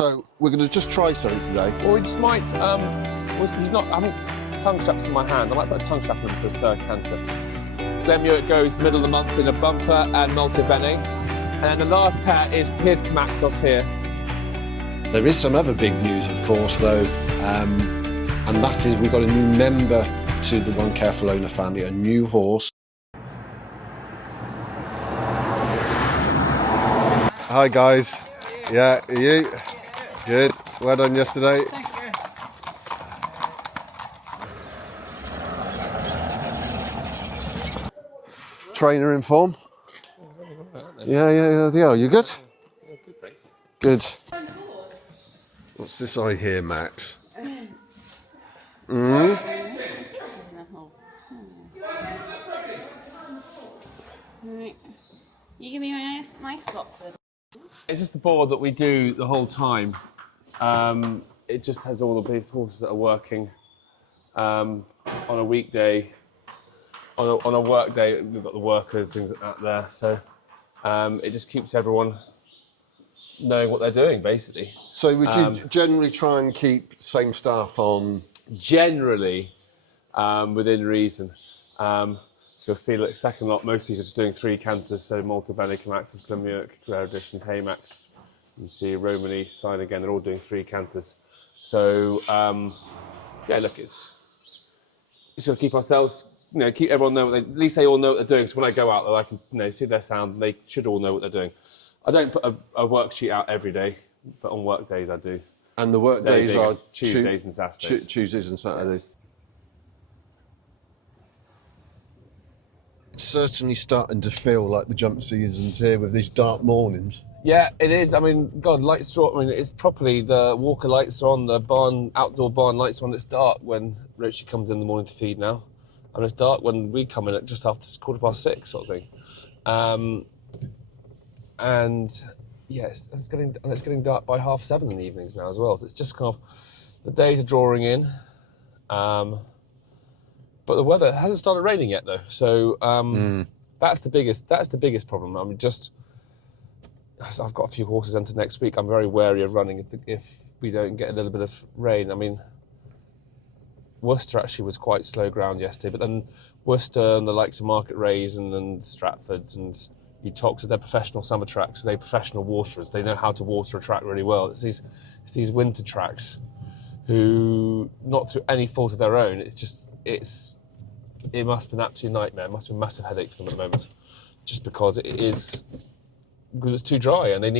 So we're going to just try something today. Or we just might, I haven't tongue straps in my hand. I might put a tongue strap in for his third canter. Glenmuir goes middle of the month in a bumper and Molto Bene. And then the last pair here's Kamaxos here. There is some other big news, of course, though, and that is we've got a new member to the One Careful Owner family, a new horse. Hi guys. Yeah, are you? Good. Well done yesterday. Thank you. Trainer in form? Yeah, they are. You good? Yeah, good, thanks. Good. What's this I hear, Max? You give me a nice slot for It's just the board that we do the whole time. It just has all the base horses that are working on a weekday. On a work day, we've got the workers, things like that there. So it just keeps everyone knowing what they're doing, basically. So would you generally try and keep same staff on? Generally, within reason. So you'll see, like, second lot, most of these are just doing 3 canters, so Molto Bene, Kamaxos, Glenmuir, Cherished and Paymax. You see Romany, Sign again, they're all doing 3 canters. So, yeah, look, it's got to keep ourselves, keep everyone know at least they all know what they're doing. So when I go out there, I can, see their sound, they should all know what they're doing. I don't put a worksheet out every day, but on work days I do. And the work days are Tuesdays and Saturdays. Tuesdays and Saturdays. Yes. Certainly starting to feel like the jump season's here with these dark mornings. Yeah, it is. I mean, God, lights are on. I mean, it's properly, the walker lights are on, the barn, outdoor barn lights are on. It's dark when Roachie comes in the morning to feed now. And it's dark when we come in at just after 6:15 sort of thing. And yeah, it's getting dark by 7:30 in the evenings now as well. So it's just kind of, the days are drawing in. But the weather hasn't started raining yet, though. So that's the biggest problem. I mean, I've got a few horses entered next week. I'm very wary of running if we don't get a little bit of rain. I mean, Worcester actually was quite slow ground yesterday, but then Worcester and the likes of Market Rays and Stratfords, and you talk to their professional summer tracks, they're professional waterers. They know how to water a track really well. It's these winter tracks who, not through any fault of their own, it must be an absolute nightmare. It must be a massive headache for them at the moment, just because it's too dry and we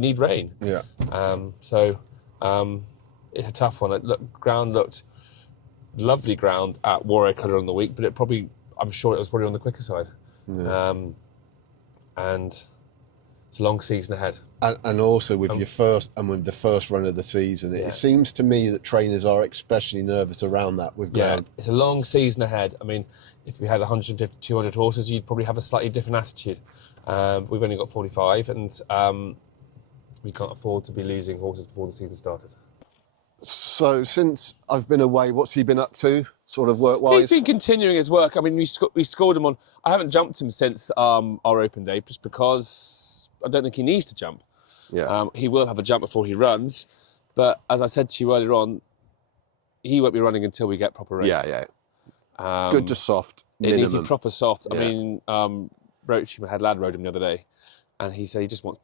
need rain. Yeah. It's a tough one. Ground looked lovely ground at Warrior Colour on the week, but I'm sure it was probably on the quicker side. Yeah. And it's a long season ahead. And also with the first run of the season, it seems to me that trainers are especially nervous around that with ground. Yeah, it's a long season ahead. I mean, if we had 150, 200 horses, you'd probably have a slightly different attitude. We've only got 45, and we can't afford to be losing horses before the season started. So since I've been away, what's he been up to, sort of work-wise? He's been continuing his work. I mean, we scored him on. I haven't jumped him since our open day, just because I don't think he needs to jump. Yeah. He will have a jump before he runs, but as I said to you earlier on, he won't be running until we get proper rain. Yeah. Good to soft. Minimum. It needs to be proper soft. Yeah. I mean, Roachie had lad rode him the other day, and he said he wants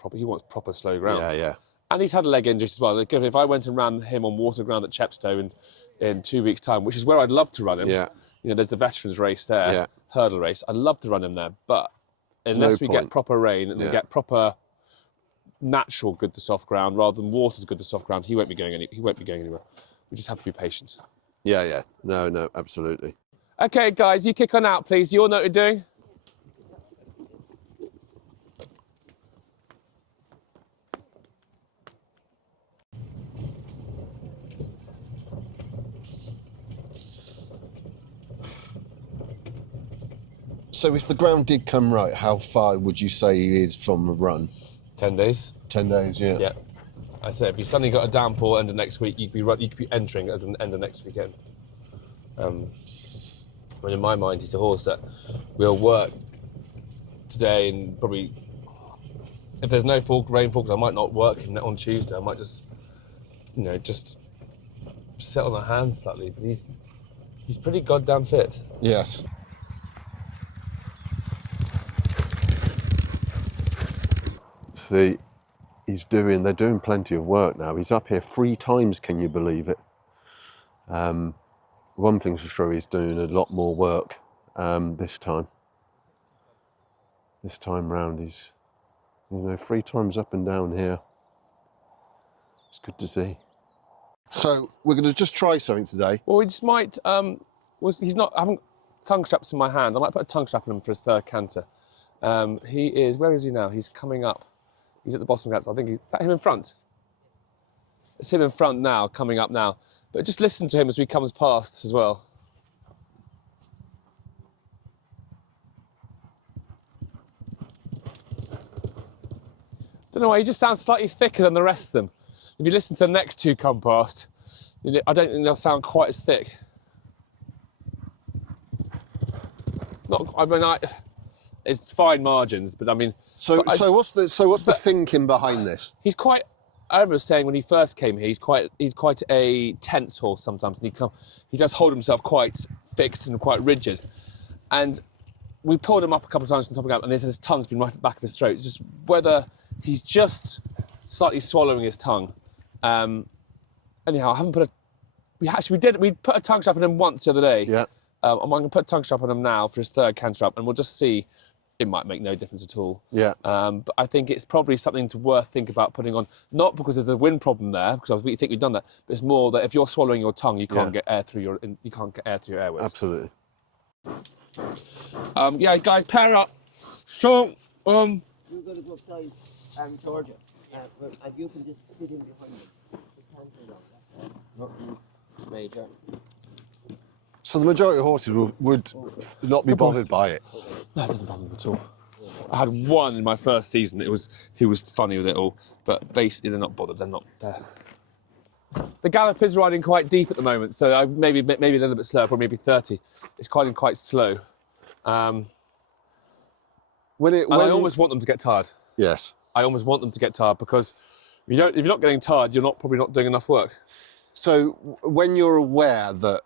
proper slow ground. Yeah. And he's had a leg injury as well. Like, if I went and ran him on water ground at Chepstow in 2 weeks' time, which is where I'd love to run him. Yeah. There's the veterans race there, hurdle race. I'd love to run him there, but unless we get proper rain and we get proper natural good to soft ground rather than water's good to soft ground, he won't be going anywhere. We just have to be patient. Yeah. No, absolutely. Okay, guys, you kick on out, please. You all know what you're doing? So if the ground did come right, how far would you say he is from a run? 10 days. 10 days, yeah. Yeah. I said if you suddenly got a downpour end of next week, you could be entering as an end of next weekend. I mean, in my mind, he's a horse that will work today and probably if there's no rain forecast, I might not work him on Tuesday. I might just, just sit on the hand slightly. But he's pretty goddamn fit. Yes. See, they're doing plenty of work now. He's up here 3 times, can you believe it? One thing's for sure, he's doing a lot more work this time. This time round, he's, 3 times up and down here. It's good to see. So we're going to just try something today. Well, we just might. I haven't tongue straps in my hand. I might put a tongue strap on him for his third canter. He is. Where is he now? He's coming up. He's at the bottom of the canter. I think is that him in front. It's him in front now, coming up now. But just listen to him as he comes past as well. Don't know why, he just sounds slightly thicker than the rest of them. If you listen to the next 2 come past, I don't think they'll sound quite as thick. It's fine margins, but I mean. So what's the thinking behind this? He's quite. I remember saying when he first came here, he's quite a tense horse sometimes, and he does hold himself quite fixed and quite rigid. And we pulled him up a couple of times from top of the gap, and his tongue's been right at the back of his throat. It's just whether he's just slightly swallowing his tongue. Anyhow, I haven't put we put a tongue strap on him once the other day. Yeah. I'm going to put a tongue strap on him now for his third canter strap, and we'll just see. It might make no difference at all. Yeah. But I think it's probably something worth think about putting on, not because of the wind problem there, because we think we've done that, but it's more that if you're swallowing your tongue, you can't get air through your airways. Absolutely. Yeah, guys, pair up. So, We're going to go outside Georgia, and you can just sit in behind me. Nothing major. So the majority of horses would not be bothered by it? No, it doesn't bother me at all. I had one in my first season. He was funny with it all, but basically they're not bothered. They're not there. The gallop is riding quite deep at the moment, so maybe a little bit slower, probably maybe 30. It's quite slow. I almost want them to get tired. Yes. I almost want them to get tired because if you're not getting tired, you're probably not doing enough work. So when you're aware that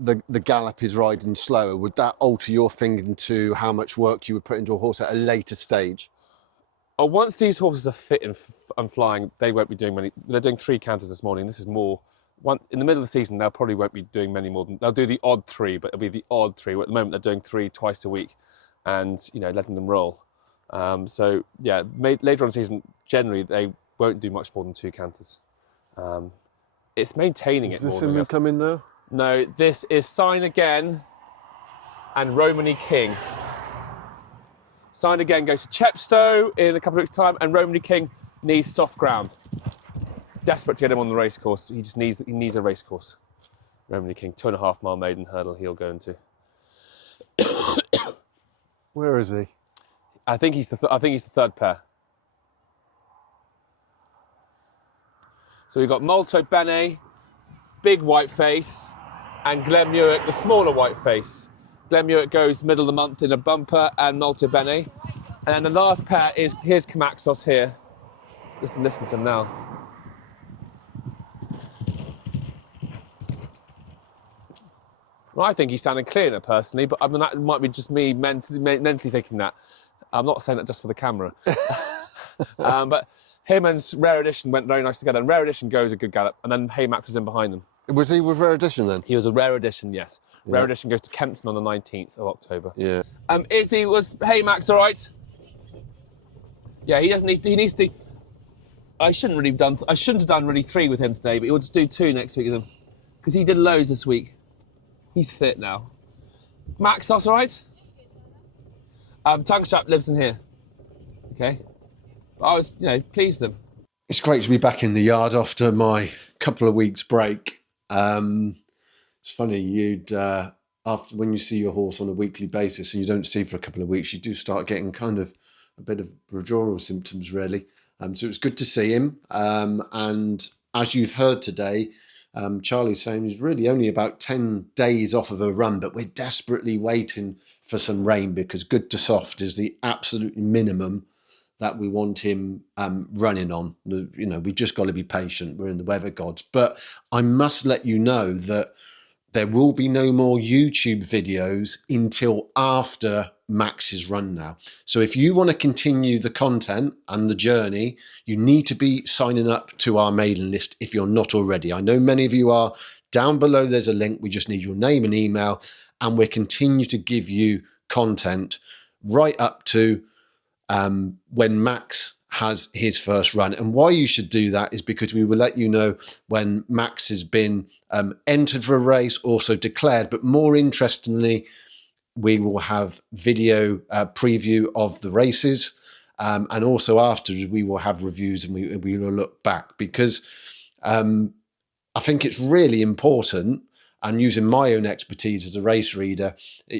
the gallop is riding slower, would that alter your thinking to how much work you would put into a horse at a later stage? Once these horses are fit and flying, they won't be doing many. They're doing 3 canters this morning. This is more. In the middle of the season, they probably won't be doing many more than. They'll do the odd 3, but it'll be the odd 3. At the moment, they're doing 3 twice a week, and letting them roll. So yeah, later on in the season, generally they won't do much more than 2 canters. It's maintaining it more. Is this him coming now? No, this is Sign Again and Romany King. Sign Again goes to Chepstow in a couple of weeks' time, and Romany King needs soft ground. Desperate to get him on the race course. He needs a race course. Romany King, 2.5 mile maiden hurdle he'll go into. Where is he? I think he's the third pair. So we've got Molto Bene, big white face, and Glenmuick, the smaller white face. Glenmuick goes middle of the month in a bumper, and Molto Bene. And then the last pair here's Kamaxos here. Listen to him now. Well, I think he's sounding clearer personally, but I mean, that might be just me mentally thinking that. I'm not saying that just for the camera. But him and Rare Edition went very nice together, and Rare Edition goes a good gallop, and then Haymax was in behind them. Was he with Rare Edition then? He was a Rare Edition, yes. Yeah. Rare Edition goes to Kempton on the 19th of October. Yeah. Was Haymax all right? Yeah, he needs to. I shouldn't have done really 3 with him today, but he'll just do 2 next week with him, because he did loads this week. He's fit now. Max, that's all right? Tongue strap lives in here. Okay. I was, pleased with them. It's great to be back in the yard after my couple of weeks break. It's funny, after when you see your horse on a weekly basis and you don't see for a couple of weeks, you do start getting kind of a bit of withdrawal symptoms, really. So it's good to see him. And as you've heard today, Charlie's saying he's really only about 10 days off of a run, but we're desperately waiting for some rain because good to soft is the absolute minimum that we want him running on. You know, we just got to be patient. We're in the weather gods. But I must let you know that there will be no more YouTube videos until after Max's run now. So if you want to continue the content and the journey, you need to be signing up to our mailing list if you're not already. I know many of you are. Down below there's a link. We just need your name and email, and we'll continue to give you content right up to when Max has his first run. And why you should do that is because we will let you know when Max has been entered for a race, also declared, but more interestingly, we will have video preview of the races, and also afterwards we will have reviews, and we will look back, because I think it's really important, and using my own expertise as a race reader,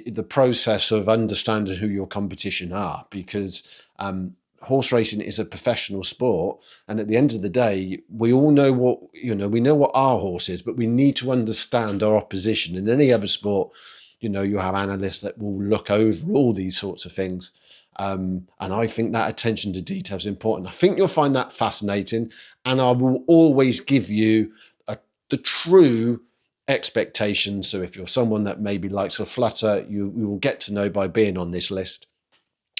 the process of understanding who your competition are, because horse racing is a professional sport, and at the end of the day, we all know what, you know, we know what our horse is, but we need to understand our opposition. In any other sport, you know, you have analysts that will look over all these sorts of things. And I think that attention to detail is important. I think you'll find that fascinating, and I will always give you the true expectations. So if you're someone that maybe likes a flutter, you will get to know by being on this list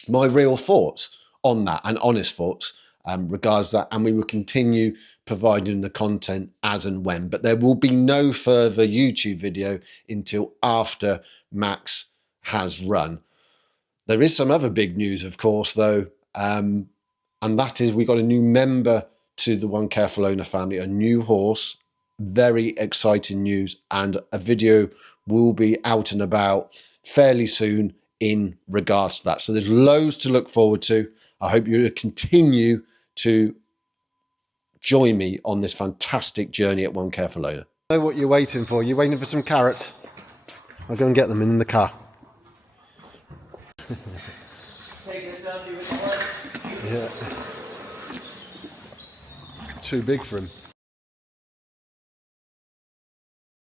my real thoughts on that, and honest thoughts regards that, and we will continue providing the content as and when, but there will be no further YouTube video until after Max has run. There is some other big news, of course, though, and that is we got a new member to the One Careful Owner family, a new horse. Very exciting news, and a video will be out and about fairly soon in regards to that. So there's loads to look forward to. I hope you continue to join me on this fantastic journey at One Careful Owner. I know what you're waiting for. You're waiting for some carrots. I'll go and get them in the car. Yeah. Too big for him.